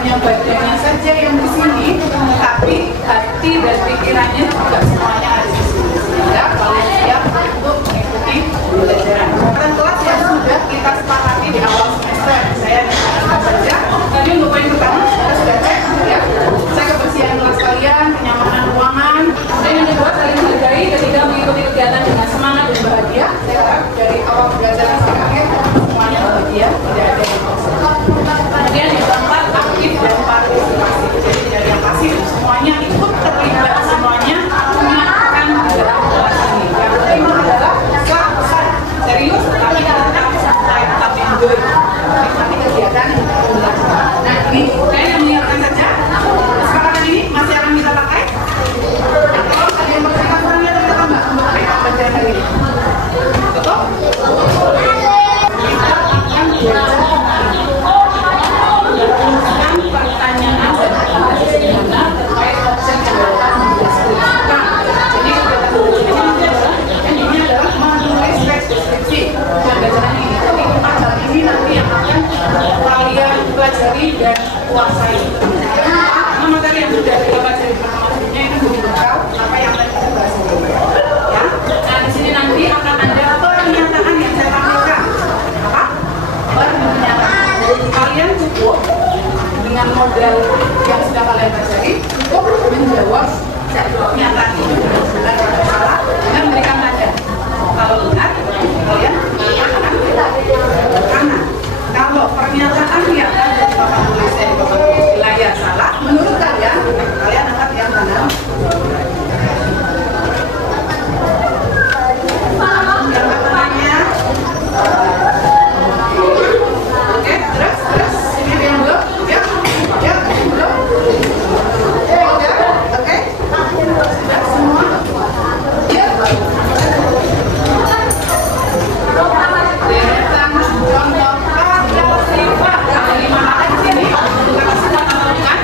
hanya badannya saja yang di sini, tapi hati dan pikirannya juga semuanya ada di sini. Sehingga kalian siap untuk mengikuti pembelajaran. Kelas yang sudah kita sepakati di awal semester, saya saja. Tadi untuk poin pertama kita sudah cek ya. Saya kebersihan kelas kalian, kenyamanan ruangan, dan yang kedua saling menghargai ketika mengikuti kegiatan dengan semangat dan bahagia. Saya harap dari awal pembelajaran sampai akhir semuanya bahagia, tidak ada yang bosan. Kemudian yang keempat, aktif dan partisipasi. Jadi tidak ada yang pasif, semuanya ikut terlibat, semuanya menyaksikan dalam kelas ini. Yang pertama adalah kelas serius, tapi tetap santai, tetap enjoy, menikmati kegiatan pembelajaran. Nah, ini saya yang mengingatkan saja. Kesepakatan ini masih akan kita pakai. Kalau ada yang berkaitan kurangnya, kita tambah untuk pelajaran hari ini. Betul? Kita akan belajar pertanyaan dan sederhana terkait objek yang akan dideskripsikan. Jadi kegiatan ini adalah menulis teks deskripsi pembelajaran ini. Jadi 4 hal ini nanti yang akan kalian pelajari dan kuasai. Karena materi yang sudah kita pelajari pertama sebelumnya itu lebih bekal apa yang akan kita bahas ini. Ya. Nah di sini nanti akan ada pernyataan yang saya tampilkan. Apa? Pernyataan. Kalian cukup dengan model yang sudah kalian pelajari cukup menjawab pernyataan ini benar atau salah dengan memberikan nada. Kalau benar, kalian akan kanan. Kalau pernyataan yang ada di papan tulis di layar salah, menurut kalian, kalian angkat yang kanan. Yang katanya, oke, terus ini ada yang belum, ya, belum, oke, sudah semua, ya. Deretan contoh kata sifat kalimat ada di sini. Kata sifat apa bukan?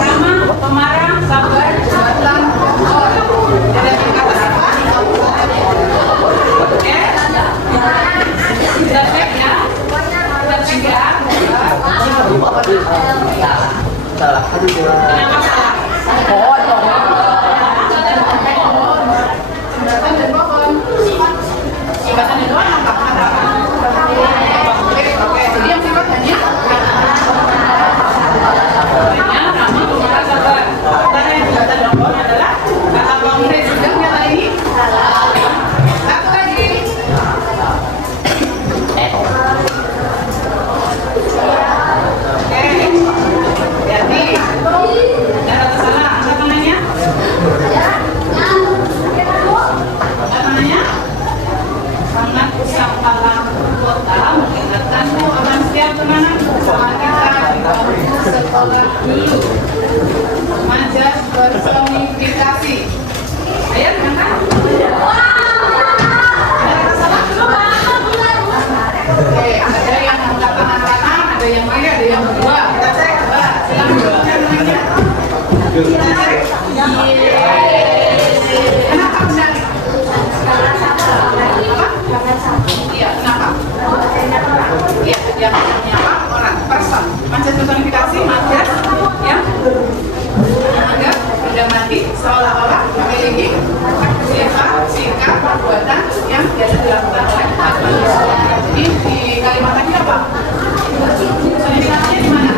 Ramah, pemarah, sabar, jabatan, orang. Deretan kata sifat. Oke. Sudah cek ya. Ketiga. Salah. Kenapa salah? Jembatan dan pohon. Jembatan dan pohon apa? Oke, jadi yang sifat hanya ramah, pemarah, sabar. Karena yang jembatan dan pohon adalah kata konkret. Sudah nyata ini? Satu lagi. Oke, jadi ada kata salah, angkat tangannya. Angkat tangannya. Sangat usah kepala kota mengingatkanku akan setiap kenangan bersama kita di bangku sekolah dulu. Remaja personifikasi. Ayo, angkat. Ada kata salah? Oke, ada yang angkat tangan kanan, ada yang kiri, ada yang berdua. Kita cek, coba. Silakan dulu namanya. Kita cek. Kenapa benar? Apa? Iya, kenapa? Iya, yang apa? Orang, person. Majas personifikasi, majas yang menganggap benda mati seolah-olah memiliki sifat, sikap, perbuatan yang biasa dilakukan oleh manusia. Jadi di kalimat tadi apa? Personifikasinya di mana?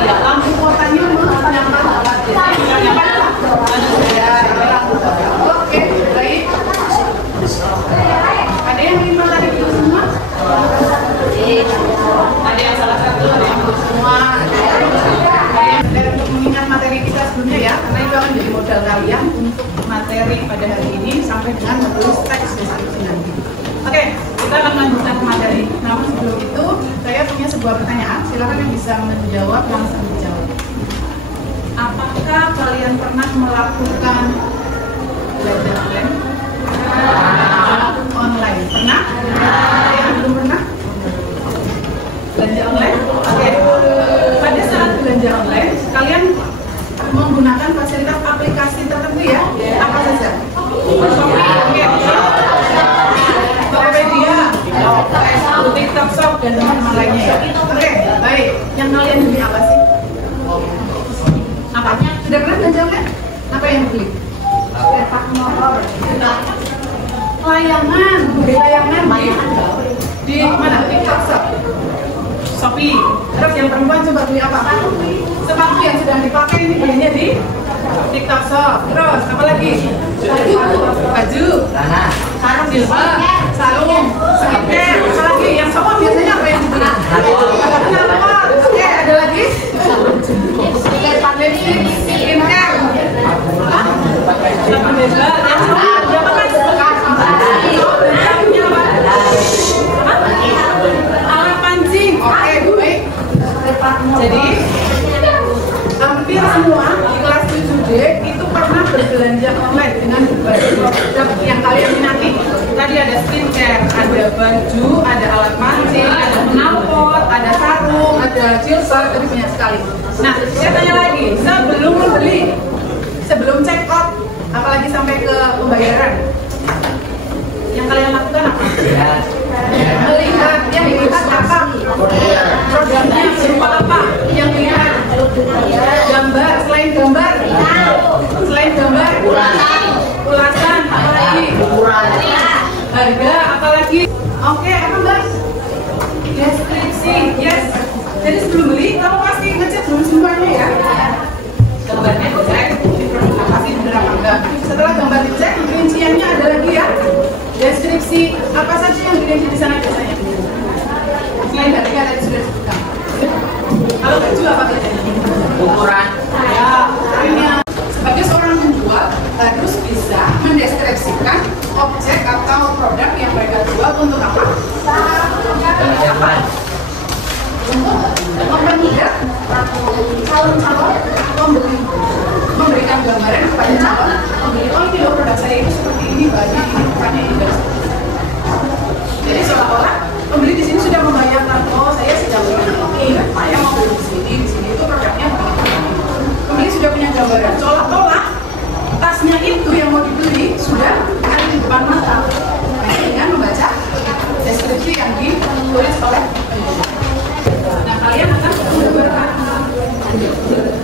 Iya, lampu kotanya menyamar manusia. Oke, baik. Ada yang lima tadi itu semua? Ada yang salah satu, ada yang belum semua. Dan untuk mengingat materi kita sebelumnya ya, karena itu akan jadi modal kalian untuk materi pada hari ini sampai dengan menulis teks deskripsi nanti. Oke, kita akan lanjutkan ke materi. Namun sebelum itu, saya punya sebuah pertanyaan. Silakan yang bisa menjawab langsung dijawab. Apakah kalian pernah melakukan belajar online? Online pernah? Ada yang belum pernah? Belanja online? Oke. Pada saat belanja online, kalian menggunakan fasilitas aplikasi tertentu ya? Apa saja? Tokopedia, Facebook, TikTok Shop, dan teman-teman lainnya ya. Oke, baik. Yang kalian beli apa sih? Apanya? Sudah pernah belanja nggak? Apa yang beli? Sepak motor. Layangan, beli layangan di mana? Di Shopee. Terus yang perempuan coba beli apa? Sepatu yang sudah dipakai ini belinya di TikTok Shop. Terus apa lagi? Baju, sarung jilbab, sarung, skincare, apa lagi? Yang cowok biasanya apa yang dibeli? Oke, ada lagi? Lipstick, skincare, sabun bebas. Yang cowok berapa kan? Alat pancing. Oke, baik. Jadi hampir semua di kelas 7D itu pernah berbelanja online dengan berbagai produk yang kalian minati. Tadi ada skincare, ada baju, ada alat mancing, ada knalpot, ada sarung, ada jilbab, tadi banyak sekali. Nah, saya tanya lagi, sebelum membeli, sebelum check out, apalagi sampai ke pembayaran, yang kalian lakukan apa? Melihat, yang dilihat apa? Produknya berupa apa? Yang dilihat gambar, selain gambar, ulasan, apalagi harga, apalagi oke, apa mbak? Deskripsi, yes. Jadi sebelum beli, kamu pasti ngecek dulu semuanya ya. Gambarnya dicek, di produk apa sih benar apa enggak. Setelah gambar dicek, rinciannya ada lagi ya. Deskripsi apa saja yang dirinci di sana biasanya? Selain harga tadi sudah disebutkan. Kalau baju apa biasanya? Ukuran. Ya, ukurannya. Sebagai seorang penjual harus bisa mendeskripsikan objek atau produk yang mereka jual untuk apa? Untuk mempermudah calon-calon pembeli, memberikan gambaran kepada calon pembeli. Oh ini loh produk saya itu seperti ini, bahannya ini, bukannya ini. Jadi seolah-olah pembeli di sini sudah membayangkan, oh saya sedang beli, saya mau beli di sini itu produknya begini. Pembeli sudah punya gambaran, seolah-olah tasnya itu yang mau dibeli sudah ada di depan mata. Dengan membaca deskripsi yang ditulis oleh penjual. Nah, kalian akan menggambarkan.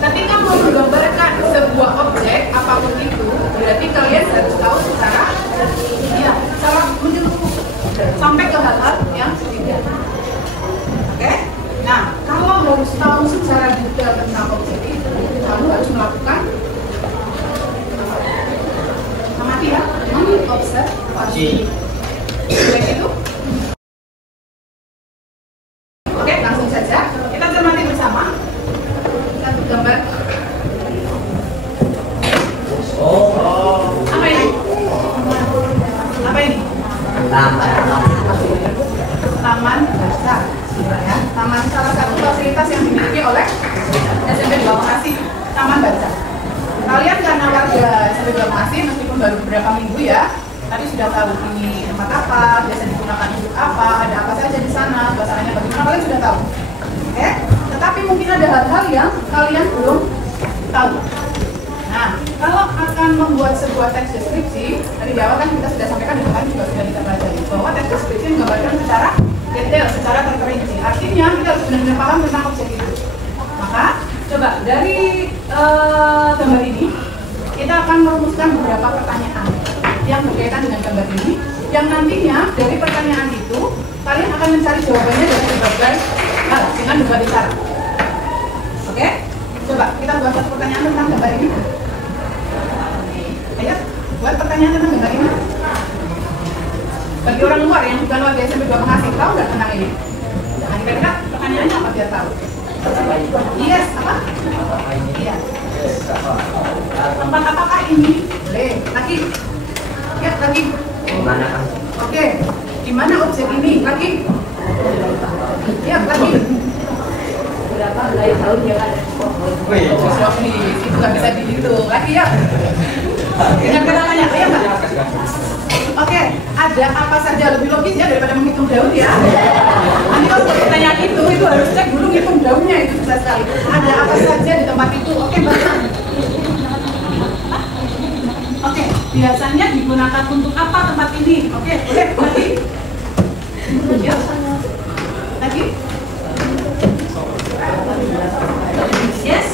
Ketika mau menggambarkan sebuah objek apapun itu, berarti kalian harus tahu secara menyeluruh sampai ke hal-hal yang ketiga. Oke? Nah, kalau harus tahu secara detail tentang objek itu, kamu harus melakukan amati ya, mengobservasi. Baik itu. Oke, langsung saja kita cermati bersama. Kita gambar. Apa ini? Apa ini? Taman Baca. Ya, taman salah satu fasilitas yang dimiliki oleh SMP 2 Bekasi. Taman Baca. Kalian karena warga SMP 2 Bekasi meskipun baru beberapa minggu ya, tapi sudah tahu ini tempat apa, biasa digunakan untuk apa, ada apa saja di sana, suasananya bagaimana, kalian sudah tahu. Oke? Tetapi mungkin ada hal-hal yang kalian belum tahu. Nah, kalau akan membuat sebuah teks deskripsi, tadi di awal kan kita sudah sampaikan, dan kalian juga sudah kita pelajari bahwa teks deskripsi menggambarkan secara detail, secara terperinci. Artinya kita harus benar-benar paham tentang objek itu. Maka, coba dari gambar ini, kita akan merumuskan beberapa pertanyaan yang berkaitan dengan gambar ini, yang nantinya dari pertanyaan itu kalian akan mencari jawabannya dari berbagai hal dengan berbagai cara. Oke? Coba kita buat satu pertanyaan tentang gambar ini. Ayo, buat pertanyaan tentang gambar ini. Bagi orang luar yang bukan warga SMP 2 Bekasi, tahu nggak tentang ini? Nah, kira-kira pertanyaannya apa biar tahu? Yes, apa? Iya. Tempat apakah ini? Boleh. Lagi. Ya, lagi. Gimana kan? Oke. Gimana objek ini? Lagi. Ya, lagi. Berapa helai tahun yang ada? Itu nggak bisa dihitung. Lagi ya. Dengan kata-katanya, ayo Mbak. Oke, ada apa saja, lebih logis ya daripada menghitung daun ya. Nanti kalau pertanyaan itu harus cek dulu ngitung daunnya, itu susah sekali. Ada apa saja di tempat itu? Oke, Mbak. Oke, biasanya digunakan untuk apa tempat ini? Oke, boleh lagi. Ya. Lagi. lagi. Yes.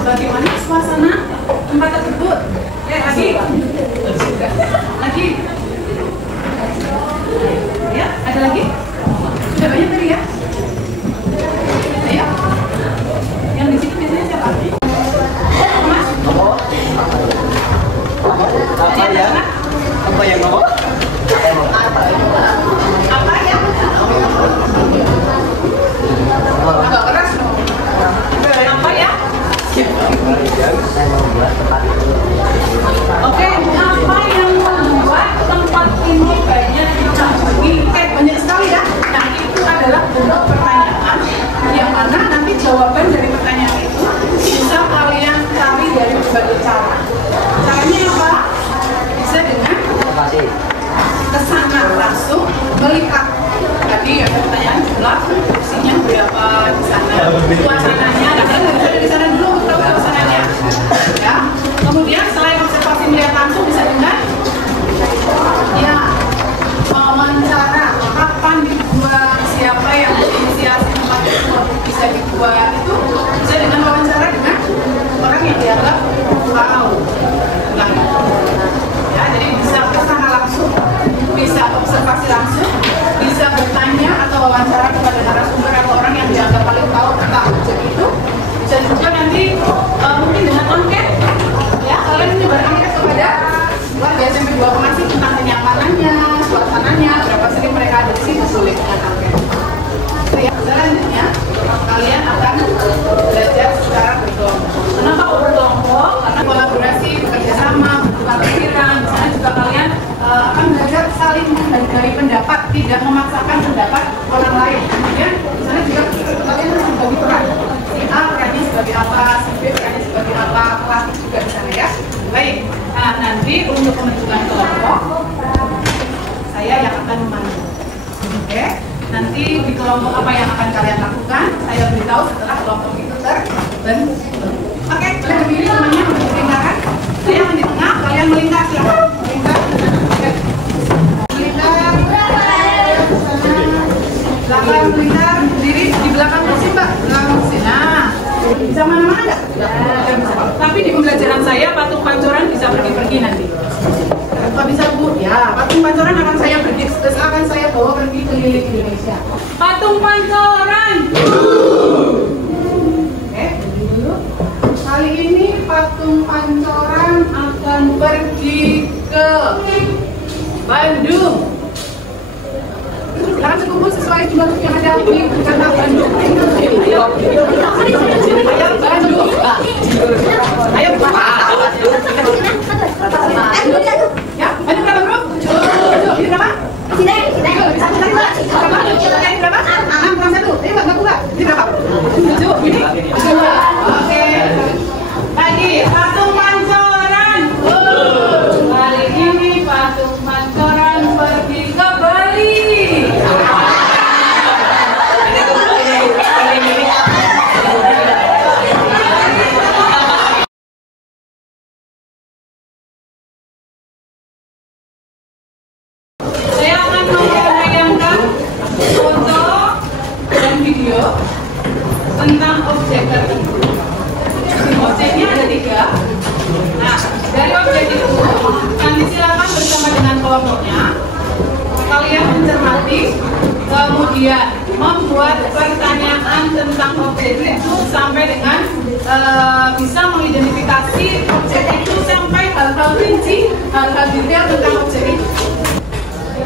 Bagaimana suasana tempat tersebut? Lagi. Lagi. Ya, ada lagi? Sudah banyak tadi ya? Ayo. Yang di situ biasanya siapa? Mas? Apa ya? Apa yang mau? Apa ya? Agak keras. Apa ya? Saya membuat tempat itu. Oke, apa yang membuat tempat ini banyak dicari? Banyak sekali ya. Nah, itu adalah bentuk pertanyaan yang mana nanti jawaban dari pertanyaan itu bisa kalian cari dari berbagai cara. Caranya apa? Bisa dengan kesana langsung melihat. Tadi ada pertanyaan jumlah kursinya berapa di sana, suasananya. Nah, kalian harus ada di sana dulu untuk tahu suasananya. Ya. Kemudian selain observasi melihat langsung bisa dengan ya wawancara, kapan dibuat, siapa yang berinisiasi tempat itu bisa dibuat, itu bisa dengan wawancara dengan orang yang dianggap tahu. Nah, ya, jadi bisa kesana langsung, bisa observasi langsung, bisa bertanya atau wawancara kepada narasumber atau orang yang dianggap paling tahu tentang objek itu. Bisa juga nanti mungkin dengan angket, ya kalian menyebar angket kepada warga SMP 2 Bekasi tentang kenyamanannya, suasananya, berapa sering mereka ada di sini, boleh dengan angket. Itu ya. Selanjutnya kalian akan belajar secara berkelompok. Kenapa kok berkelompok? Karena kolaborasi, bekerja sama, bertukar pikiran. Di sana juga kalian akan belajar saling menghargai pendapat, tidak memaksakan pendapat orang lain. Kemudian di sana juga kalian harus berbagi peran. Si A perannya sebagai apa, si B perannya sebagai apa, kelas juga di sana ya. Baik. Nah, nanti untuk pembentukan kelompok saya yang akan memandu. Oke. Nanti di kelompok apa yang akan kalian lakukan, saya beritahu setelah kelompok itu terbentuk. Oke, boleh berdiri semuanya untuk lingkaran. Saya yang di tengah, kalian melingkar silakan. Melingkar. Oke. Melingkar. Belakang melingkar, berdiri di belakang kursi Mbak. Belakang kursi. Nah, bisa mana-mana nggak? Tapi di pembelajaran saya patung pancoran bisa pergi-pergi nanti. Kalau bisa Bu, ya patung pancoran akan saya bawa pergi keliling Indonesia. Patung pancoran. Oke, dulu. Kali ini patung pancoran akan pergi ke Bandung. Silakan sekumpul sesuai jumlah yang ada di kata Bandung. Ayo, Bandung. Ayo, ya, Bandung berapa bro? 7. Ini berapa? Sini. Berapa? Ini berapa? 6 kurang 1. Ini enggak buka. Ini berapa? 7. Ini 2. Oke. Lagi patung pancoran. Kali ini patung pancoran pergi ke Bali. Saya akan menayangkan foto dan video tentang objek tertentu. Objeknya ada 3. Nah, dari objek itu nanti silakan bersama dengan kelompoknya kalian mencermati, kemudian membuat pertanyaan tentang objek itu sampai dengan bisa mengidentifikasi objek itu sampai hal-hal rinci, hal-hal detail tentang objek itu.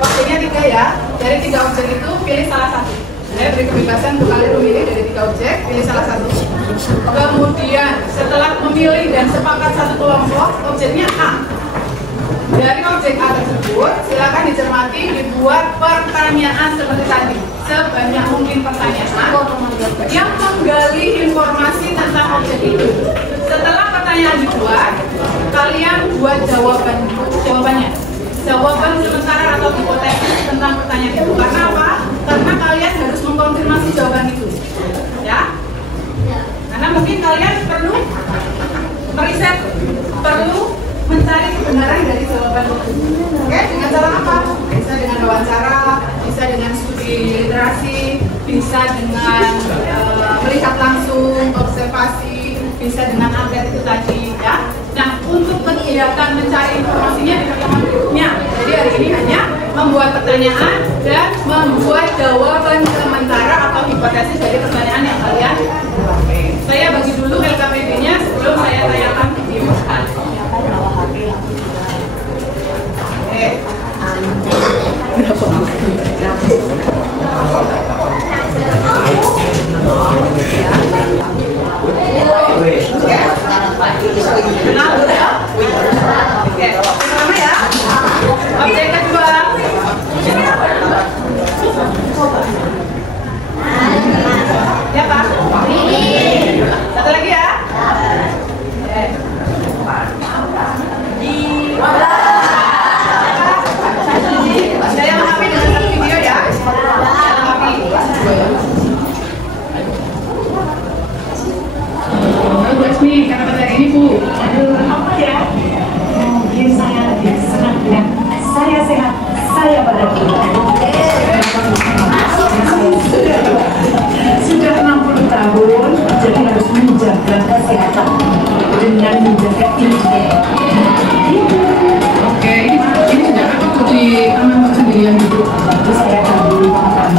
Objeknya 3 ya. Dari 3 objek itu pilih salah satu. Saya beri kebebasan untuk kalian memilih dari 3 objek, pilih salah satu. Kemudian setelah memilih dan sepakat satu kelompok, objeknya A. Dari objek A tersebut, silakan dicermati, dibuat pertanyaan seperti tadi. Sebanyak mungkin pertanyaan yang menggali informasi tentang objek itu. Setelah pertanyaan dibuat, kalian buat jawabannya. Jawaban sementara atau hipotesis tentang pertanyaan itu. Karena apa? Karena kalian harus mengkonfirmasi jawaban itu. Ya? Karena mungkin kalian perlu meriset, perlu mencari kebenaran dari jawaban itu. Oke, dengan cara apa? Bisa dengan wawancara, bisa dengan studi literasi, bisa dengan melihat langsung, observasi, bisa dengan update itu tadi ya. Nah, untuk kegiatan mencari informasinya di pertemuan berikutnya. Jadi hari ini hanya membuat pertanyaan dan membuat jawaban sementara atau hipotesis dari pertanyaan yang kalian pakai. Saya bagi dulu LKPD-nya sebelum saya tanyakan video. Kenal ya? Oke, pertama ya. Objek kedua. Ya Pak? Satu lagi ya. Saya menghapus dengan satu video ya. Bagus nih, kata-kata ini Bu. Apa ya? Mungkin saya lebih senang bilang saya sehat, saya badanku. Sudah 60 tahun, jadi harus menjaga kesehatan dengan menjaga imunitas. Oke, ini sejak kapan tuh di taman sendirian gitu? Itu saya kabur makan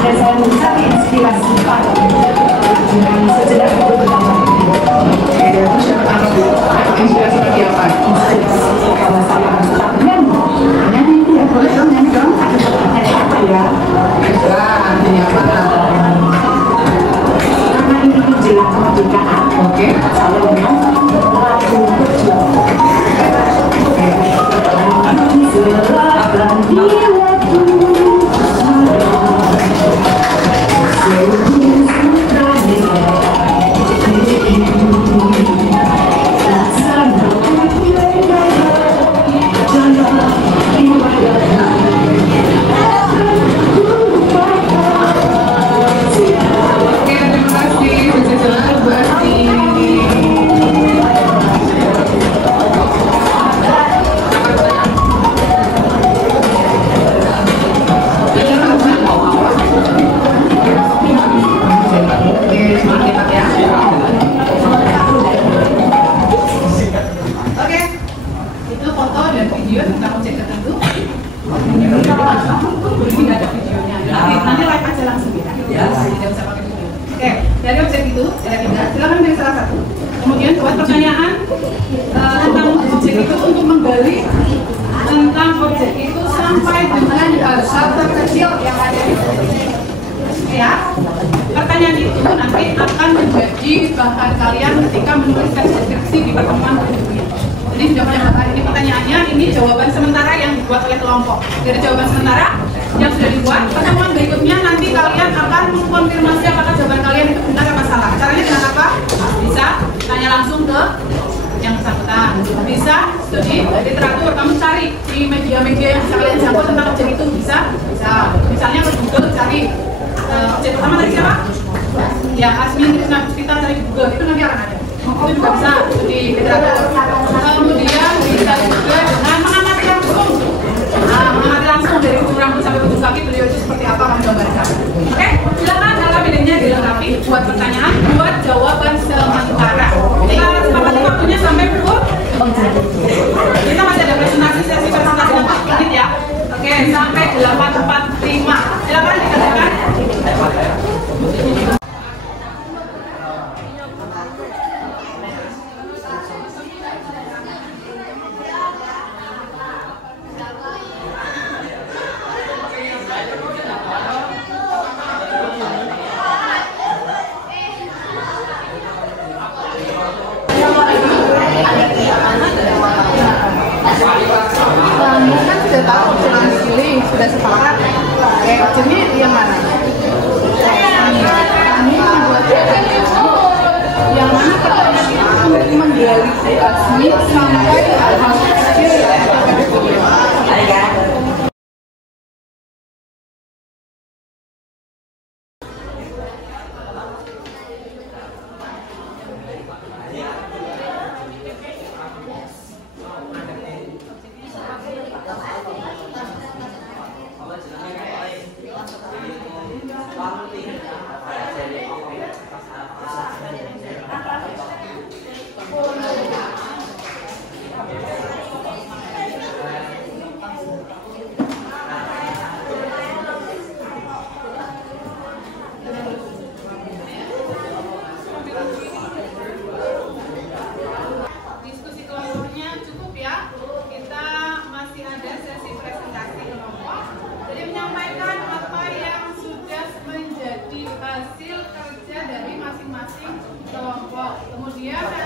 dan saya mencari inspirasi pada dengan sejenak itu pertama. Oke, terus dapat apa Bu? Inspirasi bagi apa? Kalau saya tetap nyanyi ya boleh dong, nyanyi dong. Apa ya? Artinya apa? Karena ini menjelang kemerdekaan. Oke. Saya memang lagu berjuang. Serahkan jiwaku, Oke, terima kasih. Bisa selalu berarti. Oke, itu foto dan video tentang objek tertentu. Ini nggak ada videonya. Nanti live aja langsung ya. Tidak usah pakai video. Oke, dari objek itu ada 3. Silakan pilih salah satu. Kemudian buat pertanyaan tentang objek itu untuk menggali tentang objek itu sampai dengan hal-hal terkecil yang ada di objek. Ya, pertanyaan itu nanti akan menjadi bahan kalian ketika menuliskan deskripsi di pertemuan berikutnya. Jadi sudah banyak hari ini pertanyaannya, ini jawaban sementara yang dibuat oleh kelompok. Dari jawaban sementara yang sudah dibuat, pertemuan berikutnya nanti kalian akan mengkonfirmasi apakah jawaban kalian itu benar atau salah. Caranya dengan apa? Bisa tanya langsung ke yang bersangkutan. Bisa studi literatur, kamu cari di media-media yang bisa kalian jangkau tentang objek itu. Bisa. Misalnya ke Google cari objek pertama tadi siapa? Ya, Asmin kita cari di Google, itu nanti akan ada. Itu juga bisa di literatur. Kemudian bisa juga dengan mengamati langsung. Mengamati langsung dari ujung rambut sampai ujung kaki beliau itu seperti apa kamu gambarkan. Oke, silakan LKPD-nya dilengkapi buat pertanyaan, buat jawaban sementara. Kita sepakati waktunya sampai pukul. Kita masih ada presentasi, sesi presentasi 4 menit ya. Oke, sampai 8.45. Silakan dikatakan. Kan sudah tahu opsi yang dipilih, sudah sepakat. Oke, opsinya yang mana? Ini membuat yang mana pertanyaan itu untuk menggali Asmi sampai hal-hal kecil yang akan dipilih.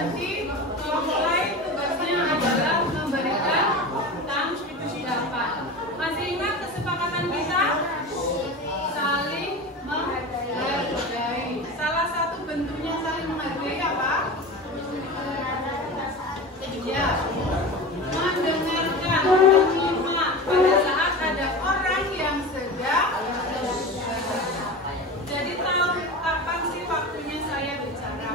nanti kelompok lain tugasnya adalah memberikan tanggapan. Masih ingat kesepakatan kita? Saling menghargai. Salah satu bentuknya saling menghargai apa? Ya, mendengarkan, menyimak pada saat ada orang yang sedang. Jadi tahu kapan sih waktunya saya bicara,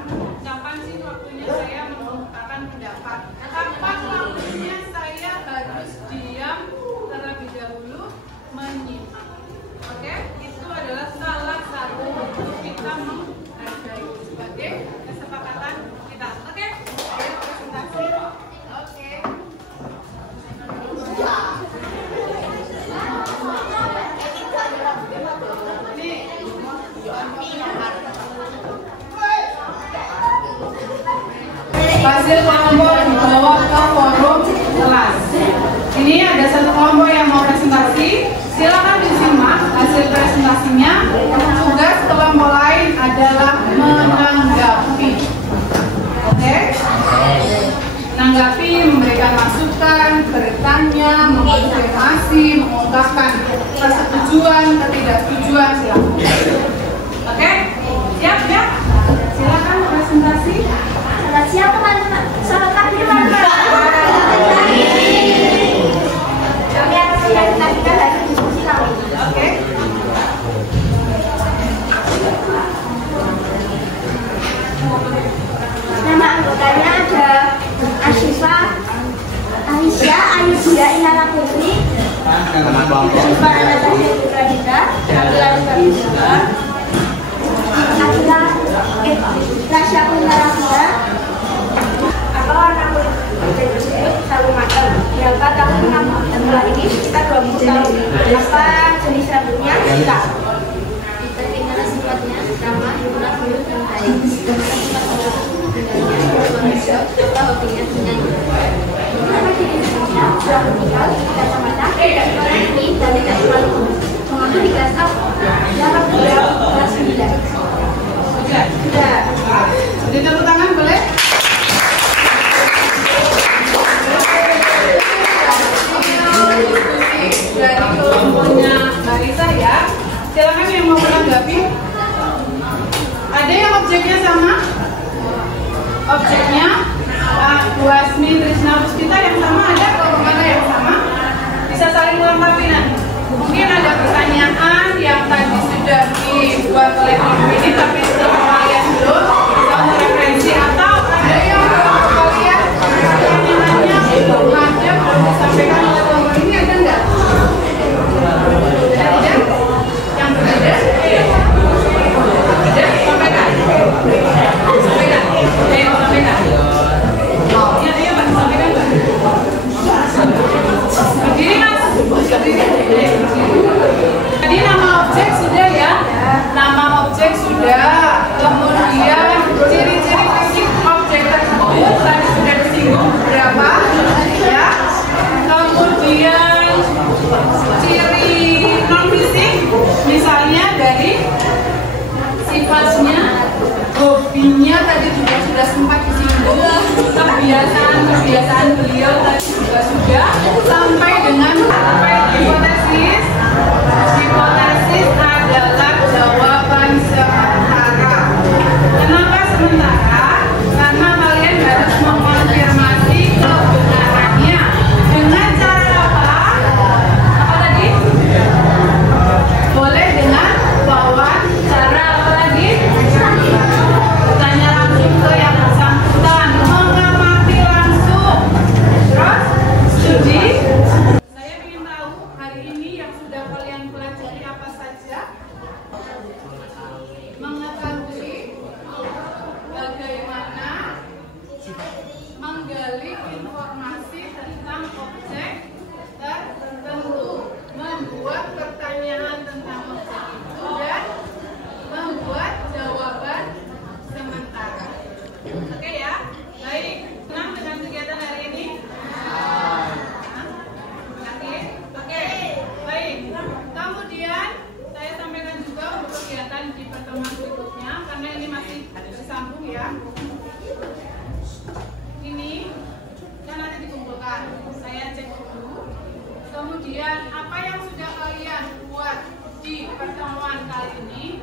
kapan sih waktunya saya mengungkapkan pendapat, kapan waktunya saya harus diam terlebih dahulu menyimak. Oke, itu adalah salah satu bentuk kita menghargai sebagai kesepakatan kita. Oke, saya presentasi. Oke. Hasil kelompok dibawa ke forum kelas. Ini ada satu kelompok yang mau presentasi. Silakan disimak hasil presentasinya. Tugas kelompok lain adalah menanggapi. Oke? Menanggapi, memberikan masukan, bertanya, mengonfirmasi, mengungkapkan persetujuan, ketidaksetujuan. Silakan. Oke? Siap ya? Silakan presentasi. Selamat siang teman-teman. Selamat pagi teman-teman. Kami akan menyampaikan hasil diskusi kami. Oke. Nama anggotanya ada Asyifa, Aisyah, Ayudhya, Inara Putri, Asyifa Anastasia Pradita, Abdullah Rizka, Akila Rasya Kunarafita. Apa warna kulit tersebut selalu matang? Berapa tahun kamu? Setelah ini sekitar 20 tahun. Apa jenis rambutnya? Hitam. Bagaimana sifatnya? Nama, hiburan, bulu, dan tarik. Apa hobinya? Menyanyi. Apa jenisnya? Sudah meninggal, kacamata, ini, dan tidak selalu mengaku di kelas A. Dalam kelas 9. Sudah. Jadi tepuk tangan boleh? Dari kelompoknya Marisa ya. Silakan yang mau menanggapi. Ada yang objeknya sama? Objeknya Bu Asmi Trisna Puspita yang sama ada? Kalau ada yang sama, bisa saling melengkapi nanti. Mungkin ada pertanyaan yang tadi sudah dibuat oleh kelompok ini tapi kalian belum bisa referensi, atau ada yang kalian pertanyaannya ada belum disampaikan oleh kelompok ini, ada enggak? Ada? Yang berbeda? Ada? Sampaikan. Sampaikan. Ayo sampaikan. Ya, ayo Pak, sampaikan Pak. Berdiri Mas. Tadi nama objek sudah ya, nama objek sudah, kemudian ciri-ciri fisik objek tersebut tadi sudah disinggung berapa ya, kemudian ciri non fisik misalnya dari sifatnya, hobinya tadi juga sudah sempat disinggung, kebiasaan beliau tadi juga sudah, sampai dengan hipotesis. Hipotesis adalah jawaban sementara. Kenapa sementara? Karena kalian harus mengonfirmasi kebenarannya dengan cara apa? Apa tadi? Boleh dengan wawancara. Apa lagi? Tanya langsung ke yang bersangkutan, mengamati langsung. Terus studi. Saya ingin tahu hari ini yang sudah kalian pelajari apa saja? Mengetahui bagaimana menggali informasi tentang objek tertentu, membuat pertanyaan tentang objek itu, dan membuat jawaban sementara. Oke ya? Baik, senang dengan kegiatan hari ini? Oke, baik. Kemudian saya sampaikan juga untuk kegiatan di pertemuan berikutnya, karena ini masih bersambung ya. Kemudian apa yang sudah kalian buat di pertemuan kali ini